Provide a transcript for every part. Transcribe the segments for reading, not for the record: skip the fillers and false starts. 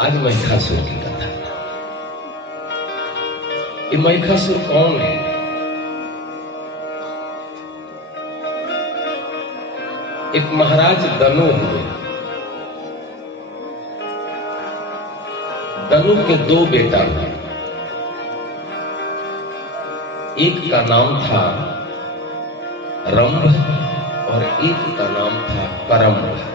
आज महिषासुर की कथा। ये महिषासुर कौन है? एक महाराज दनु हुए। दनु के दो बेटा हुए। एक का नाम था रंभ और एक का नाम था करम्भ।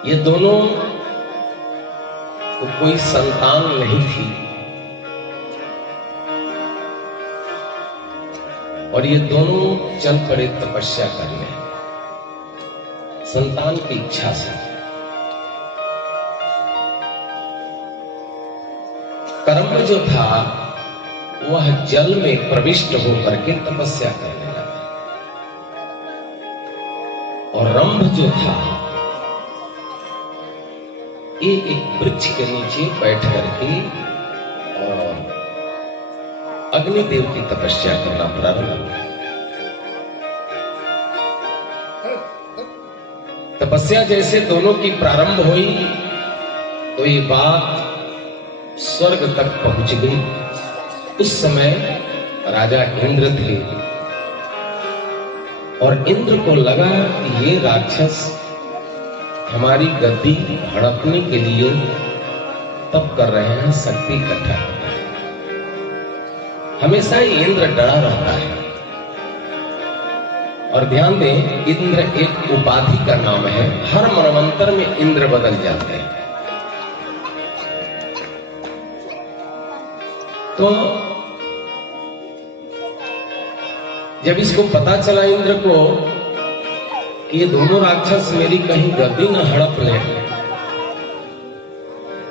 ये दोनों को कोई संतान नहीं थी और ये दोनों चल पड़े तपस्या करने संतान की इच्छा से। कर्म जो था वह जल में प्रविष्ट होकर के तपस्या करने लगा और रंभ जो था एक वृक्ष के नीचे बैठ करके और अग्निदेव की तपस्या करना प्रारंभ। तपस्या जैसे दोनों की प्रारंभ हुई तो ये बात स्वर्ग तक पहुंच गई। उस समय राजा इंद्र थे और इंद्र को लगा कि ये राक्षस हमारी गद्दी हड़पने के लिए तप कर रहे हैं, शक्ति इकट्ठा कर रहे हैं। हमेशा ही इंद्र डरा रहता है। और ध्यान दें, इंद्र एक उपाधि का नाम है। हर मनवंतर में इंद्र बदल जाते हैं। तो जब इसको पता चला इंद्र को कि ये दोनों राक्षस मेरी कहीं गद्दी न हड़प ले,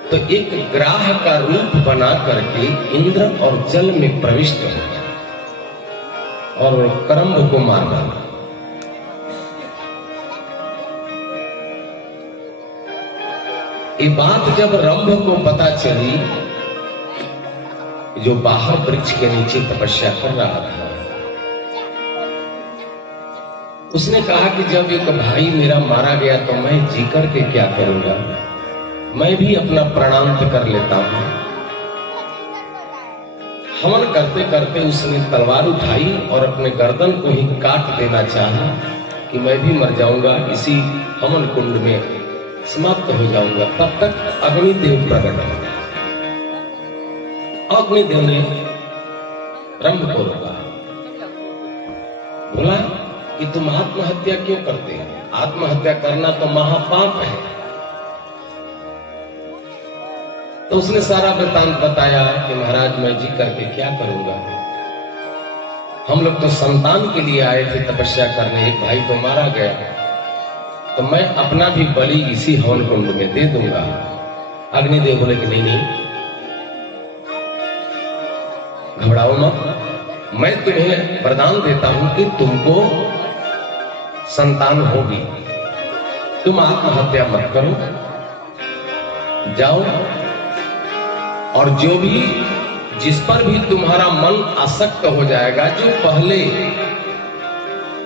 तो एक ग्राह का रूप बना करके इंद्र और जल में प्रविष्ट हो गया और करम्भ को मार डाला। ये बात जब रंभ को पता चली, जो बाहर वृक्ष के नीचे तपस्या कर रहा था, उसने कहा कि जब एक भाई मेरा मारा गया तो मैं जी करके क्या करूंगा, मैं भी अपना प्राणांत कर लेता हूं। हवन करते करते उसने तलवार उठाई और अपने गर्दन को ही काट देना चाहा कि मैं भी मर जाऊंगा, इसी हवन कुंड में समाप्त हो जाऊंगा। तब तक अग्निदेव प्रकट हो गए। अग्निदेव ने रंभ को रोका, बोला कि तुम आत्महत्या क्यों करते हो? आत्महत्या करना तो महापाप है। तो उसने सारा वृतांत बताया कि महाराज मैं जी करके क्या करूंगा, हम लोग तो संतान के लिए आए थे तपस्या करने, एक भाई तो मारा गया, तो मैं अपना भी बलि इसी हवन कुंड में दे दूंगा। अग्निदेव बोले कि नहीं, घबराओ मत, मैं तुम्हें वरदान देता हूं कि तुमको संतान होगी, तुम आत्महत्या मत करो, जाओ और जो भी जिस पर भी तुम्हारा मन आसक्त हो जाएगा, जो पहले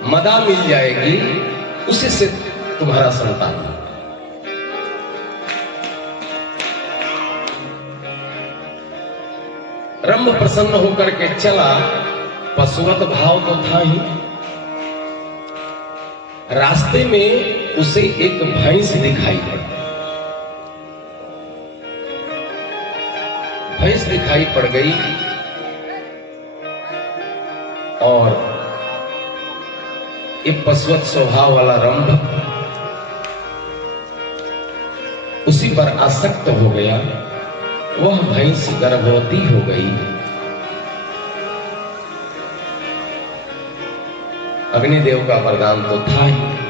मदा मिल जाएगी, उसी से तुम्हारा संतान। रंभ प्रसन्न होकर के चला। पशुवत भाव तो था ही। रास्ते में उसे एक भैंस दिखाई पड़ी। भैंस दिखाई पड़ गई और एक पशुवत स्वभाव वाला रंभ उसी पर आसक्त हो गया। वह भैंस गर्भवती हो गई। अग्निदेव का वरदान तो था ही।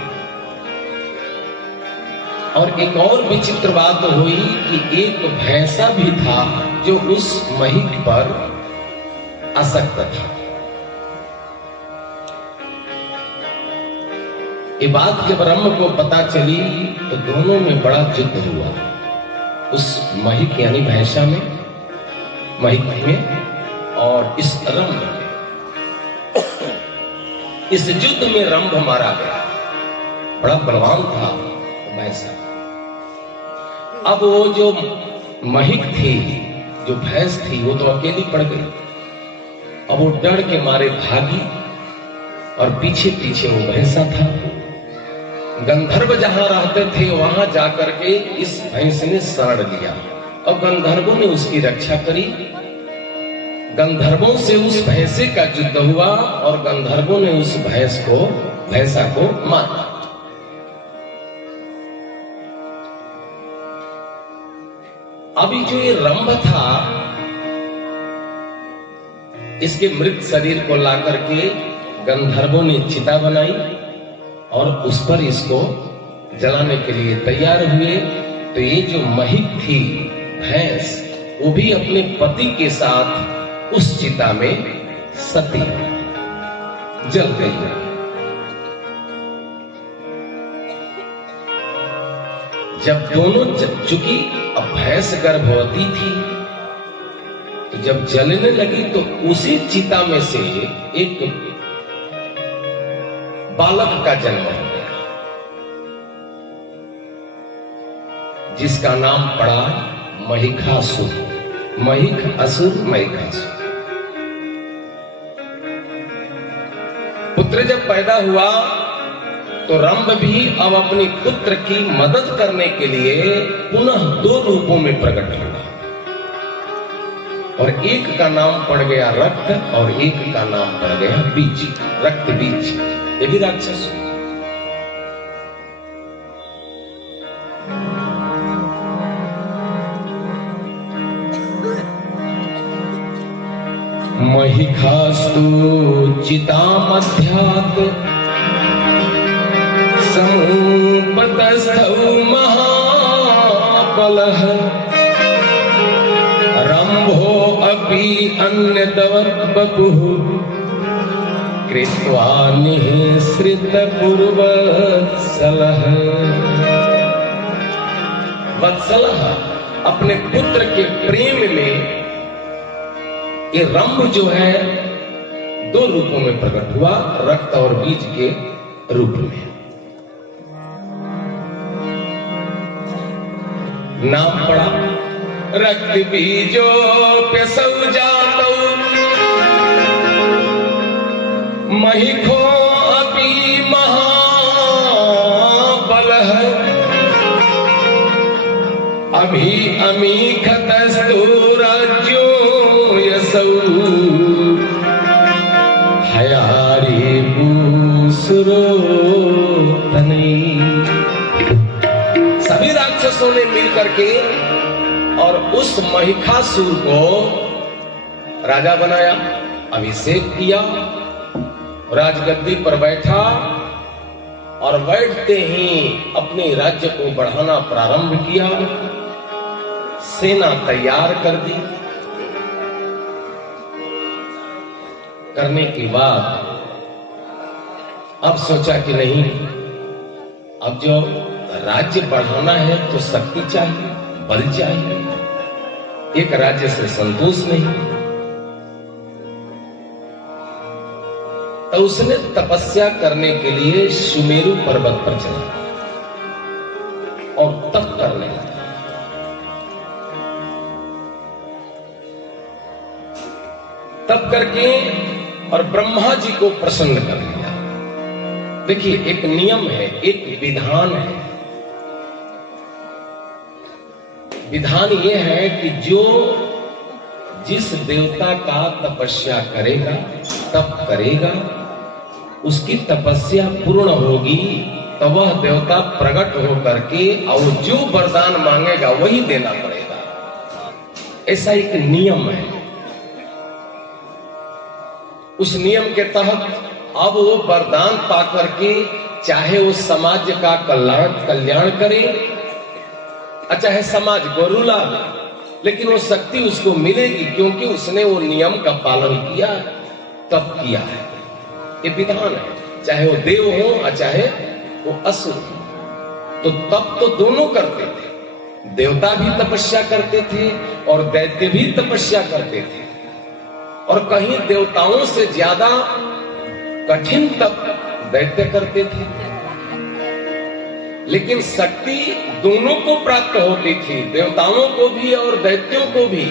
और एक और विचित्र बात हुई कि एक भैंसा भी था जो उस महिक पर आसक्त था। ये बात जब रंभ को पता चली तो दोनों में बड़ा युद्ध हुआ। उस महिक यानी भैंसा में, महिक में और इस रंभ में। इस युद्ध में रंभ मारा गया, बड़ा बलवान था वैसा। अब वो जो महिक थी, जो भैंस थी, वो तो अकेली पड़ गई। अब वो डर के मारे भागी और पीछे पीछे वो भैंसा था। गंधर्व जहां रहते थे वहां जाकर के इस भैंस ने शरण लिया और गंधर्वों ने उसकी रक्षा करी। गंधर्वों से उस भैंसे का युद्ध हुआ और गंधर्वों ने उस भैंसा को मारा। अभी जो ये रंभ था, इसके मृत शरीर को लाकर के गंधर्वों ने चिता बनाई और उस पर इसको जलाने के लिए तैयार हुए। तो ये जो महिक थी भैंस, वो भी अपने पति के साथ उस चिता में सती जल गई। जब दोनों चुकी, अब भैंस गर्भवती थी, तो जब जलने लगी तो उसी चिता में से एक बालक का जन्म हो गया, जिसका नाम पड़ा महिषासुर। महिक असुर, महिषासुर। पुत्र जब पैदा हुआ तो रंभ भी अब अपनी पुत्र की मदद करने के लिए पुनः दो रूपों में प्रकट हुआ, और एक का नाम पड़ गया रक्त और एक का नाम पड़ गया बीज, रक्त बीज। ये भी राक्षस। महिषास्तु चितामध्यात् समुपतस्थौ महाबलः रंभो अपि अन्यतवत् बपुः कृत्वा निःसृतपुरवत्सलः। वत्सलः, अपने पुत्र के प्रेम में ये रंभ जो है दो रूपों में प्रकट हुआ, रक्त और बीज के रूप में। नाम पड़ा रक्त बीजोप्यसौ जातौ महिषो अपि महाबलः अभि अमीखतस्तु राज्यो यसौ हयारि पूसुरो तनै। सभी राक्षसों ने मिलकर के और उस महिषासुर को राजा बनाया, अभिषेक किया, राजगद्दी पर बैठा और बैठते ही अपने राज्य को बढ़ाना प्रारंभ किया। सेना तैयार कर दी। करने के बाद अब सोचा कि नहीं, अब जो राज्य बढ़ाना है तो शक्ति चाहिए, बल चाहिए, एक राज्य से संतोष नहीं। तो उसने तपस्या करने के लिए सुमेरु पर्वत पर चला और तप करने लगा। तप करके और ब्रह्मा जी को प्रसन्न कर लिया। देखिए, एक नियम है, एक विधान है। विधान यह है कि जो जिस देवता का तपस्या करेगा, तप करेगा, उसकी तपस्या पूर्ण होगी तो वह देवता प्रकट होकर के और जो वरदान मांगेगा वही देना पड़ेगा। ऐसा एक नियम है। उस नियम के तहत अब वो वरदान पाकर के चाहे वो समाज का कल्याण करे, चाहे समाज को रुला, लेकिन वो शक्ति उसको मिलेगी, क्योंकि उसने वो नियम का पालन किया, तप किया है। ये विधान है, चाहे वो देव हो या चाहे वो असुर। तो तप तो दोनों करते थे, देवता भी तपस्या करते थे और दैत्य भी तपस्या करते थे, और कहीं देवताओं से ज्यादा कठिन तप दैत्य करते थे, लेकिन शक्ति दोनों को प्राप्त होती थी, देवताओं को भी और दैत्यों को भी।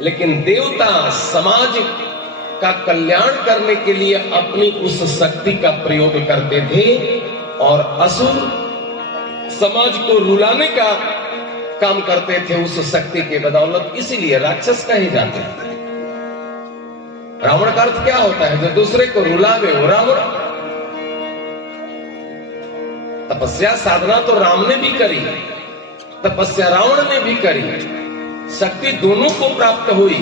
लेकिन देवता समाज का कल्याण करने के लिए अपनी उस शक्ति का प्रयोग करते थे और असुर समाज को रुलाने का काम करते थे उस शक्ति के बदौलत, इसीलिए राक्षस कहे जाते हैं। रावण का अर्थ क्या होता है? जो दूसरे को रुलावे वो रावण। तपस्या साधना तो राम ने भी करी, तपस्या रावण ने भी करी, शक्ति दोनों को प्राप्त हुई,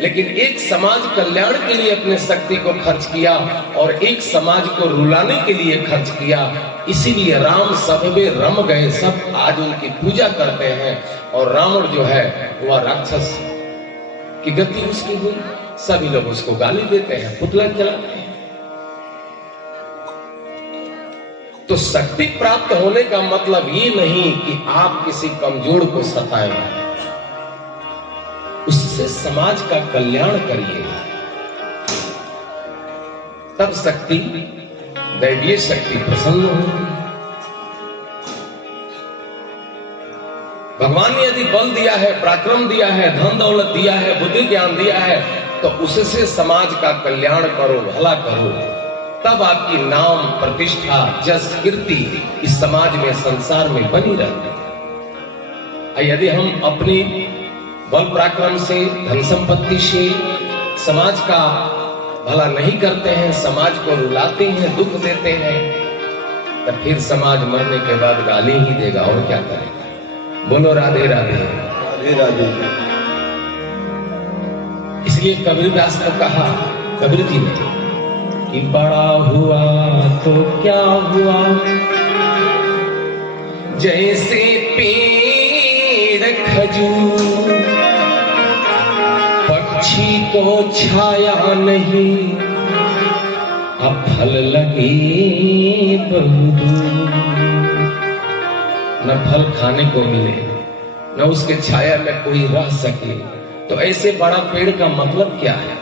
लेकिन एक समाज कल्याण के लिए अपने शक्ति को खर्च किया और एक समाज को रुलाने के लिए खर्च किया। इसीलिए राम सब में रम गए, सब आज उनकी पूजा करते हैं और रावण जो है वह राक्षस की गति उसकी हुई। सभी लोग उसको गाली देते हैं, पुतला जलाते हैं। तो शक्ति प्राप्त होने का मतलब ये नहीं कि आप किसी कमजोर को सताएं, उससे समाज का कल्याण करिए, तब शक्ति, दैवीय शक्ति प्रसन्न होगी। भगवान ने यदि बल दिया है, पराक्रम दिया है, धन दौलत दिया है, बुद्धि ज्ञान दिया है, तो उससे समाज का कल्याण करो, भला करो, तब आपकी नाम, प्रतिष्ठा, जस, कीर्ति इस समाज में, संसार में बनी रहती। यदि हम अपनी बल पराक्रम से, धन संपत्ति से समाज का भला नहीं करते हैं, समाज को रुलाते हैं, दुख देते हैं, तो फिर समाज मरने के बाद गाली ही देगा और क्या करेगा। बोलो राधे राधे। राधे राधे। इसलिए कबीरदास ने कहा, कबीर जी ने, कि बड़ा हुआ तो क्या हुआ, जैसे पेड़ खजूर, पक्षी को छाया नहीं, अब फल लगे बहुदूर। न फल खाने को मिले, न उसके छाया में कोई रह सके, तो ऐसे बड़ा पेड़ का मतलब क्या है?